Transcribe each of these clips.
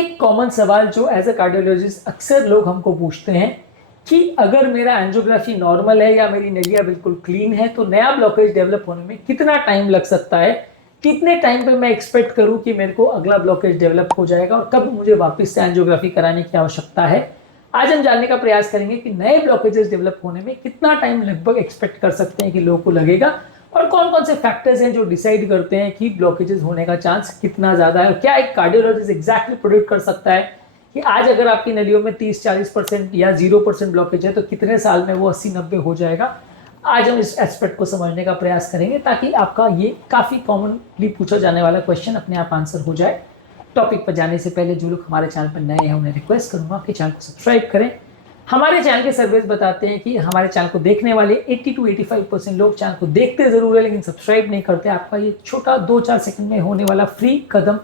एक कॉमन सवाल जो एज अ कार्डियोलॉजिस्ट अक्सर लोग हमको पूछते हैं कि अगर मेरा एंजियोग्राफी नॉर्मल है या मेरी नलिया बिल्कुल क्लीन है तो नया ब्लॉकेज डेवलप होने में कितना टाइम लग सकता है, कितने टाइम पे मैं एक्सपेक्ट करूं कि मेरे को अगला ब्लॉकेज डेवलप हो जाएगा और कब मुझे वापस से एंजियोग्राफी कराने की आवश्यकता है। आज हम जानने का प्रयास करेंगे कि नए ब्लॉकेजेस डेवलप होने में कितना टाइम लगभग एक्सपेक्ट कर सकते हैं कि लोगों को लगेगा और कौन कौन से फैक्टर्स हैं जो डिसाइड करते हैं कि ब्लॉकेजेस होने का चांस कितना ज्यादा है। क्या एक कार्डियोलॉजिस्ट एग्जैक्टली प्रोडिक्ट कर सकता है कि आज अगर आपकी नलियों में 30-40% या 0% ब्लॉकेज है तो कितने साल में वो 80-90 हो जाएगा। आज हम इस एस्पेक्ट को समझने का प्रयास करेंगे ताकि आपका ये काफी कॉमनली पूछा जाने वाला क्वेश्चन अपने आप आंसर हो जाए। टॉपिक पर जाने से पहले जो लोग हमारे चैनल पर नए हैं उन्हें रिक्वेस्ट करूंगा कि चैनल को सब्सक्राइब करें। हमारे चैनल के सर्वेस बताते हैं कि हमारे चैनल को देखने वाले 80 to 85% लोग चैनल को देखते जरूर है लेकिन सब्सक्राइब नहीं करते। आपका ये छोटा 2-4 सेकंड में होने वाला फ्री कदम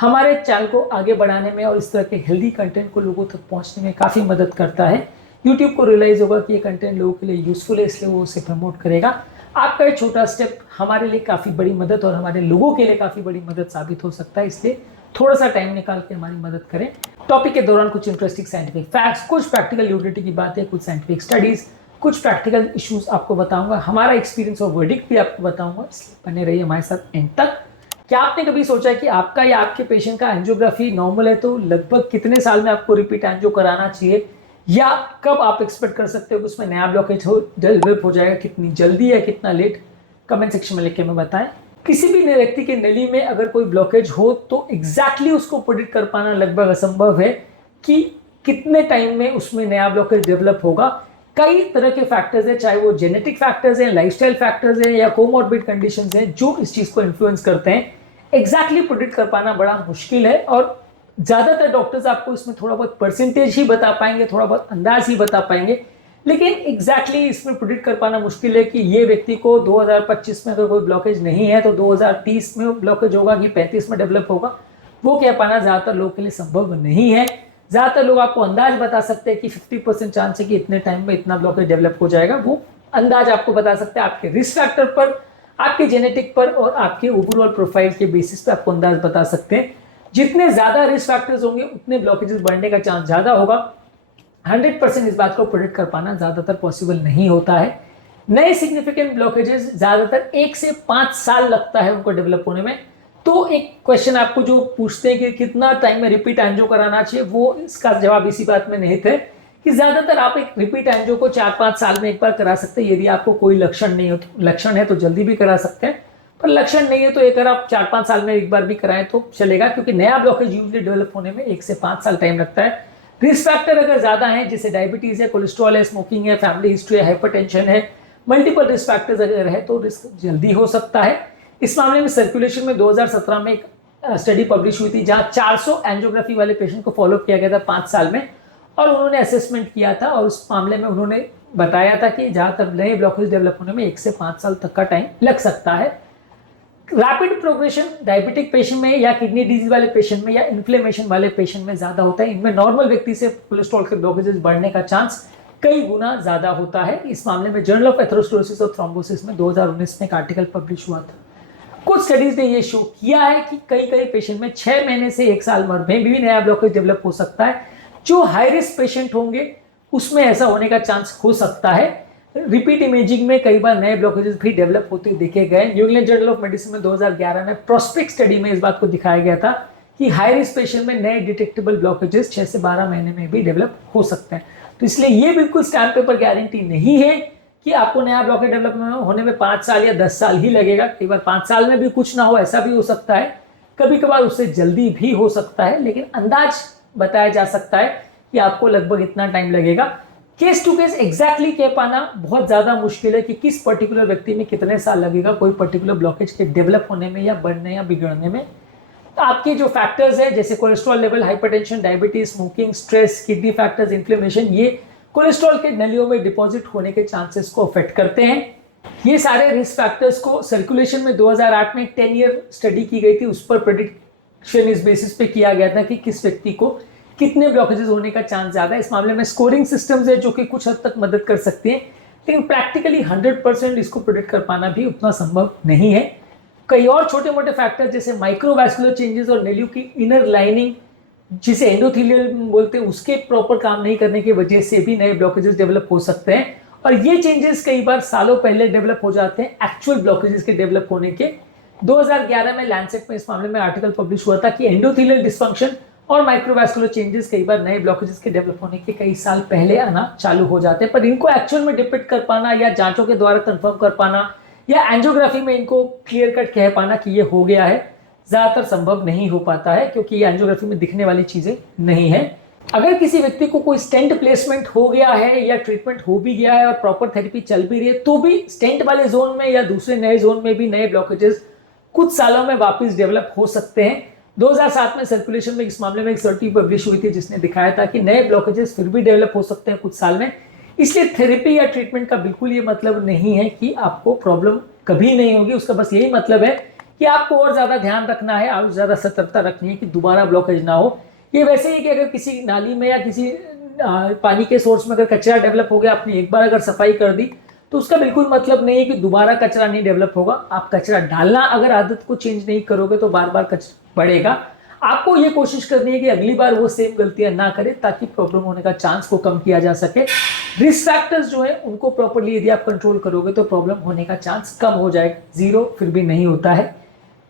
हमारे चैनल को आगे बढ़ाने में और इस तरह के हेल्दी कंटेंट को लोगों तक पहुंचने में काफ़ी मदद करता है। यूट्यूब को रियलाइज होगा कि ये कंटेंट लोगों के लिए यूजफुल है, इसलिए वो उसे प्रमोट करेगा। आपका ये छोटा स्टेप हमारे लिए काफ़ी बड़ी मदद और हमारे लोगों के लिए काफ़ी बड़ी मदद साबित हो सकता है, इसलिए थोड़ा सा टाइम निकाल के हमारी मदद करें। टॉपिक के दौरान कुछ इंटरेस्टिंग साइंटिफिक फैक्ट्स, कुछ प्रैक्टिकल यूटिलिटी की बातें, कुछ साइंटिफिक स्टडीज, कुछ प्रैक्टिकल इश्यूज आपको बताऊंगा, हमारा एक्सपीरियंस और वर्डिक्ट भी आपको बताऊंगा, इसलिए बने रहिए हमारे साथ एंड तक। क्या आपने कभी सोचा है कि आपका या आपके पेशेंट का एंजियोग्राफी नॉर्मल है तो लगभग कितने साल में आपको रिपीट एंजियो कराना चाहिए, या कब आप एक्सपेक्ट कर सकते हो कि उसमें नया ब्लॉकेज हो डेवलप हो जाएगा, कितनी जल्दी है कितना लेट? कमेंट सेक्शन में लिख के हमें बताएं। किसी भी व्यक्ति के नली में अगर कोई ब्लॉकेज हो तो एग्जैक्टली उसको प्रेडिक्ट कर पाना लगभग असंभव है कि कितने टाइम में उसमें नया ब्लॉकेज डेवलप होगा। कई तरह के फैक्टर्स हैं, चाहे वो जेनेटिक फैक्टर्स हैं, लाइफस्टाइल फैक्टर्स हैं या कोमॉर्बिड कंडीशंस हैं जो इस चीज को इन्फ्लुएंस करते हैं। एग्जैक्टली प्रेडिक्ट कर पाना बड़ा मुश्किल है और ज्यादातर डॉक्टर्स आपको इसमें थोड़ा बहुत परसेंटेज ही बता पाएंगे, थोड़ा बहुत अंदाज ही बता पाएंगे, लेकिन एग्जैक्टली इसमें प्रेडिक्ट कर पाना मुश्किल है कि ये व्यक्ति को 2025 में अगर कोई ब्लॉकेज नहीं है तो 2030 में ब्लॉकेज होगा कि 35 में डेवलप होगा, वो कह पाना ज्यादातर लोगों के लिए संभव नहीं है। ज्यादातर लोग आपको अंदाज बता सकते हैं कि 50% चांस है कि इतने टाइम में इतना ब्लॉकेज डेवलप हो जाएगा। वो अंदाज आपको बता सकते हैं आपके रिस्क फैक्टर पर, आपके जेनेटिक पर और आपके ओवरऑल प्रोफाइल के बेसिस पे आपको अंदाज बता सकते हैं। जितने ज्यादा रिस्क फैक्टर्स होंगे उतने ब्लॉकेजेस बढ़ने का चांस ज्यादा होगा। 100% इस बात को प्रेडिक्ट कर पाना ज्यादातर पॉसिबल नहीं होता है। नए सिग्निफिकेंट ब्लॉकेजेस ज्यादातर 1 से 5 साल लगता है उनको डेवलप होने में। तो एक क्वेश्चन आपको जो पूछते हैं कि कितना टाइम में रिपीट एंजियो कराना चाहिए, वो इसका जवाब इसी बात में निहित है कि ज्यादातर आप एक रिपीट एंजियो को 4-5 साल में एक बार करा सकते हैं यदि आपको कोई लक्षण नहीं हो। लक्षण है तो जल्दी भी करा सकते हैं, पर लक्षण नहीं है तो अगर आप 4-5 साल में एक बार भी कराएं तो चलेगा, क्योंकि नया ब्लॉकेज यूजली डेवलप होने में 1 से 5 साल टाइम लगता है। रिस्क फैक्टर अगर ज्यादा है, जैसे डायबिटीज है, कोलेस्ट्रॉल है, स्मोकिंग है, फैमिली हिस्ट्री है, हाइपरटेंशन है, मल्टीपल रिस्क फैक्टर्स अगर है तो रिस्क जल्दी हो सकता है। इस मामले में सर्कुलेशन में 2017 में एक स्टडी पब्लिश हुई थी जहां 400 एंजियोग्राफी वाले पेशेंट को फॉलो किया गया था 5 साल में और उन्होंने असेसमेंट किया था और उस मामले में उन्होंने बताया था कि जहां तक नए ब्लॉकेज डेवलप होने में 1 से 5 साल तक का टाइम लग सकता है। रैपिड प्रोग्रेशन डायबिटिक पेशेंट में या किडनी डिजीज वाले पेशेंट में या इन्फ्लेमेशन वाले पेशेंट में ज्यादा होता है। इनमें नॉर्मल व्यक्ति से कोलेस्ट्रॉल के ब्लॉकेजेस बढ़ने का चांस कई गुना ज्यादा होता है। इस मामले में जर्नल ऑफ एथेरोस्क्लेरोसिस और थ्रोम्बोसिस में 2019 में एक आर्टिकल पब्लिश हुआ था। कुछ स्टडीज ने यह शो किया है कि कई पेशेंट में 6 महीने से 1 साल में भी नया ब्लॉकेज डेवलप हो सकता है। जो हाई रिस्क पेशेंट होंगे उसमें ऐसा होने का चांस हो सकता है। रिपीट इमेजिंग में कई बार नए ब्लॉकेजेस भी डेवलप होते देखे गए। New England journal of medicine में 2011 में प्रोस्पेक्ट स्टडी में इस बात को दिखाया गया था कि हाई रिस्क पेशेंट में नए डिटेक्टेबल ब्लॉकेजेस 6 से 12 महीने में भी डेवलप हो सकते हैं। तो इसलिए ये बिल्कुल स्टैम्प पेपर गारंटी नहीं है कि आपको नया ब्लॉकेज डेवलप होने में 5 साल या 10 साल ही लगेगा। कई बार 5 साल में भी कुछ ना हो, ऐसा भी हो सकता है। कभी कभार उससे जल्दी भी हो सकता है, लेकिन अंदाज बताया जा सकता है कि आपको लगभग इतना टाइम लगेगा। केस टू केस एग्जैक्टली कह पाना बहुत ज्यादा मुश्किल है कि किस पर्टिकुलर व्यक्ति में कितने साल लगेगा कोई पर्टिकुलर ब्लॉकेज के डेवलप होने में या बढ़ने या बिगड़ने में। तो आपके जो फैक्टर्स है जैसे cholesterol level, hypertension, diabetes, smoking, stress, kidney factors, inflammation, ये कोलेस्ट्रॉल के नलियों में डिपॉजिट होने के चांसेस को अफेक्ट करते हैं। ये सारे रिस्क फैक्टर्स को सर्कुलेशन में 2008 में एक 10 ईयर स्टडी की गई थी, उस पर प्रेडिक्शन इस बेसिस पे किया गया था कि किस व्यक्ति को कितने ब्लॉकेजेस होने का चांस ज्यादा है। इस मामले में स्कोरिंग सिस्टम्स है जो कि कुछ हद तक मदद कर सकते हैं, लेकिन प्रैक्टिकली 100% इसको प्रेडिक्ट कर पाना भी उतना संभव नहीं है। कई और छोटे मोटे फैक्टर जैसे माइक्रोवैस्कुलर चेंजेस और नलियों की इनर लाइनिंग जिसे एंडोथेलियल बोलते हैं उसके प्रॉपर काम नहीं करने की वजह से भी नए ब्लॉकेजेस डेवलप हो सकते हैं। और ये चेंजेस कई बार सालों पहले डेवलप हो जाते हैं एक्चुअल ब्लॉकेजेस के डेवलप होने के। 2011 में लैंसेट में इस मामले में आर्टिकल पब्लिश हुआ था कि एंडोथेलियल डिस्फंक्शन और माइक्रोवास्कुलर चेंजेस कई बार नए ब्लॉकेजेस के डेवलप होने के कई साल पहले आना चालू हो जाते हैं, पर इनको एक्चुअल में डिपिक्ट कर पाना या जांचों के द्वारा कंफर्म कर पाना या एंजियोग्राफी में इनको क्लियर कट कह पाना कि ये हो गया है, ज्यादातर संभव नहीं हो पाता है, क्योंकि ये एंजियोग्राफी में दिखने वाली चीजें नहीं है। अगर किसी व्यक्ति को कोई स्टेंट प्लेसमेंट हो गया है या ट्रीटमेंट हो भी गया है और प्रॉपर थेरेपी चल भी रही है, तो भी स्टेंट वाले जोन में या दूसरे नए जोन में भी नए ब्लॉकेजेस कुछ सालों में वापस डेवलप हो सकते हैं। 2007 में सर्कुलेशन में इस मामले में एक स्टडी पब्लिश हुई थी जिसने दिखाया था कि नए ब्लॉकेजेस फिर भी डेवलप हो सकते हैं कुछ साल में। इसलिए थेरेपी या ट्रीटमेंट का बिल्कुल ये मतलब नहीं है कि आपको प्रॉब्लम कभी नहीं होगी। उसका बस यही मतलब है कि आपको और ज्यादा ध्यान रखना है, और ज्यादा सतर्कता रखनी है कि दोबारा ब्लॉकेज ना हो। ये वैसे ही कि अगर किसी नाली में या किसी पानी के सोर्स में अगर कचरा डेवलप हो गया, आपने एक बार अगर सफाई कर दी, तो उसका बिल्कुल मतलब नहीं है कि दोबारा कचरा नहीं डेवलप होगा। आप कचरा डालना अगर आदत को चेंज नहीं करोगे तो बार बार कचरा बढ़ेगा। आपको ये कोशिश करनी है कि अगली बार वो सेम गलतियां ना करें, ताकि प्रॉब्लम होने का चांस को कम किया जा सके। रिस्क फैक्टर्स जो है उनको प्रॉपर्ली यदि आप कंट्रोल करोगे तो प्रॉब्लम होने का चांस कम हो जाएगा, जीरो फिर भी नहीं होता है।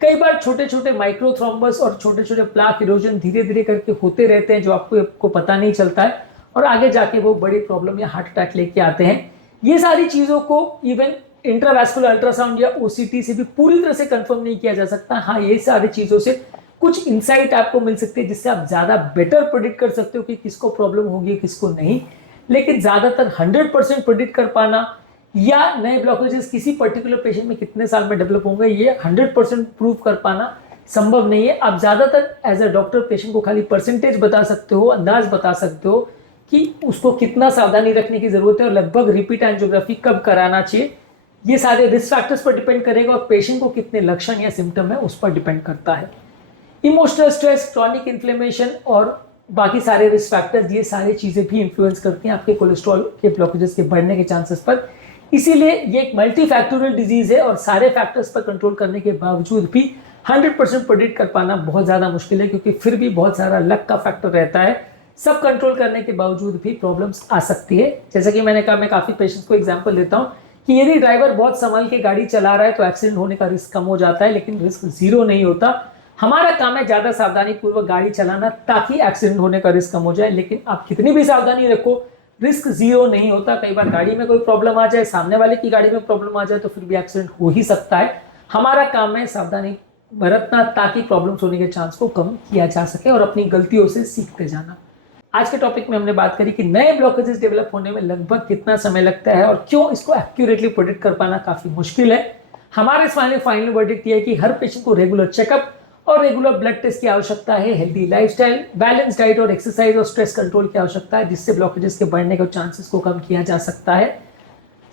कई बार छोटे छोटे माइक्रोथ्रोम्बस और छोटे छोटे प्लाक इरोजन धीरे धीरे करके होते रहते हैं, जो आपको पता नहीं चलता है, और आगे जाके वो बड़ी प्रॉब्लम या हार्ट अटैक लेके आते हैं। ये सारी चीजों को इवन इंट्रावैस्कुलर अल्ट्रासाउंड या ओसीटी से भी पूरी तरह से कंफर्म नहीं किया जा सकता। हाँ, ये सारी चीजों से कुछ इंसाइट आपको मिल सकती है जिससे आप ज्यादा बेटर प्रेडिक्ट कर सकते हो कि किसको प्रॉब्लम होगी किसको नहीं। लेकिन ज्यादातर 100% प्रेडिक्ट कर पाना या नए ब्लॉकेजेस किसी पर्टिकुलर पेशेंट में कितने साल में डेवलप होंगे, ये 100% प्रूव कर पाना संभव नहीं है। आप ज्यादातर एज अ डॉक्टर पेशेंट को खाली परसेंटेज बता सकते हो, अंदाज बता सकते हो कि उसको कितना सावधानी रखने की जरूरत है और लगभग रिपीट एंजियोग्राफी कब कराना चाहिए। ये सारे रिस्क फैक्टर्स पर डिपेंड करेगा और पेशेंट को कितने लक्षण या सिम्टम है उस पर डिपेंड करता है। इमोशनल स्ट्रेस, क्रॉनिक इन्फ्लेमेशन और बाकी सारे रिस्क फैक्टर्स, ये सारी चीजें भी इन्फ्लुएंस करती हैं आपके कोलेस्ट्रॉल के ब्लॉकेजेस के बढ़ने के चांसेस पर। इसीलिए ये एक मल्टी फैक्टोरियल डिजीज है और सारे फैक्टर्स पर कंट्रोल करने के बावजूद भी 100% प्रेडिक्ट कर पाना बहुत ज्यादा मुश्किल है, क्योंकि फिर भी बहुत सारा लक का फैक्टर रहता है। सब कंट्रोल करने के बावजूद भी प्रॉब्लम्स आ सकती है। जैसा कि मैंने कहा, मैं काफी पेशेंट्स को एग्जांपल देता हूं कि यदि ड्राइवर बहुत संभल के गाड़ी चला रहा है तो एक्सीडेंट होने का रिस्क कम हो जाता है, लेकिन रिस्क जीरो नहीं होता। हमारा काम है ज्यादा सावधानी पूर्वक गाड़ी चलाना ताकि एक्सीडेंट होने का रिस्क कम हो जाए, लेकिन आप कितनी भी सावधानी रखो रिस्क जीरो नहीं होता। कई बार गाड़ी में कोई प्रॉब्लम आ जाए, सामने वाले की गाड़ी में प्रॉब्लम आ जाए, तो फिर भी एक्सीडेंट हो ही सकता है। हमारा काम है सावधानी बरतना ताकि प्रॉब्लम्स होने के चांस को कम किया जा सके और अपनी गलतियों से सीखते जाना। आज के टॉपिक में हमने बात करी कि नए ब्लॉकेजेस डेवलप होने में लगभग कितना समय लगता है और क्यों इसको एक्यूरेटली प्रेडिक्ट कर पाना काफी मुश्किल है। हमारे इस फाइनल वर्डिक्ट ये है कि हर पेशेंट को रेगुलर चेकअप और रेगुलर ब्लड टेस्ट की आवश्यकता है, हेल्दी लाइफस्टाइल, बैलेंस डाइट और एक्सरसाइज और स्ट्रेस कंट्रोल की आवश्यकता है, जिससे ब्लॉकेजेस के बढ़ने के चांसेस को कम किया जा सकता है।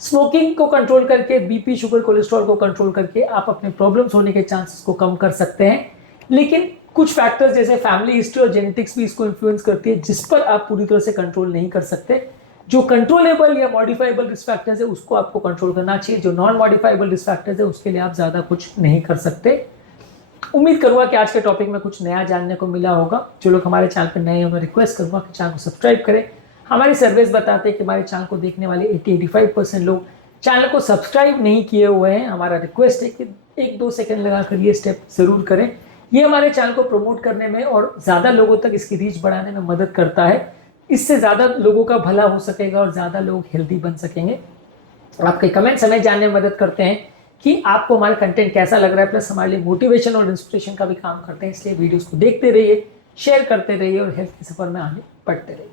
स्मोकिंग को कंट्रोल करके, बीपी, शुगर, कोलेस्ट्रॉल को कंट्रोल करके आप अपने प्रॉब्लम्स होने के चांसेस को कम कर सकते हैं। लेकिन कुछ फैक्टर्स जैसे फैमिली हिस्ट्री और जेनेटिक्स भी इसको इन्फ्लुएंस करती है, जिस पर आप पूरी तरह से कंट्रोल नहीं कर सकते। जो कंट्रोलेबल या मॉडिफाइबल रिस्क फैक्टर्स है उसको आपको कंट्रोल करना चाहिए, जो नॉन मॉडिफाइबल रिस्क फैक्टर्स है उसके लिए आप ज्यादा कुछ नहीं कर सकते। उम्मीद करूंगा कि आज के टॉपिक में कुछ नया जानने को मिला होगा। जो लोग हमारे चैनल पर नए हैं, मैं रिक्वेस्ट करूंगा कि चैनल को सब्सक्राइब करें। हमारी सर्वेस बताते हैं कि हमारे चैनल को देखने वाले 80-85% लोग चैनल को सब्सक्राइब नहीं किए हुए हैं। हमारा रिक्वेस्ट है कि 1-2 सेकंड लगाकर ये स्टेप जरूर करें। ये हमारे चैनल को प्रमोट करने में और ज़्यादा लोगों तक इसकी रीच बढ़ाने में मदद करता है। इससे ज़्यादा लोगों का भला हो सकेगा और ज़्यादा लोग हेल्दी बन सकेंगे। आपके कमेंट्स हमें जानने में मदद करते हैं कि आपको हमारा कंटेंट कैसा लग रहा है, प्लस हमारे लिए मोटिवेशन और इंस्पिरेशन का भी काम करते हैं। इसलिए वीडियोस को देखते रहिए, शेयर करते रहिए और हेल्थ के सफर में आगे बढ़ते रहिए।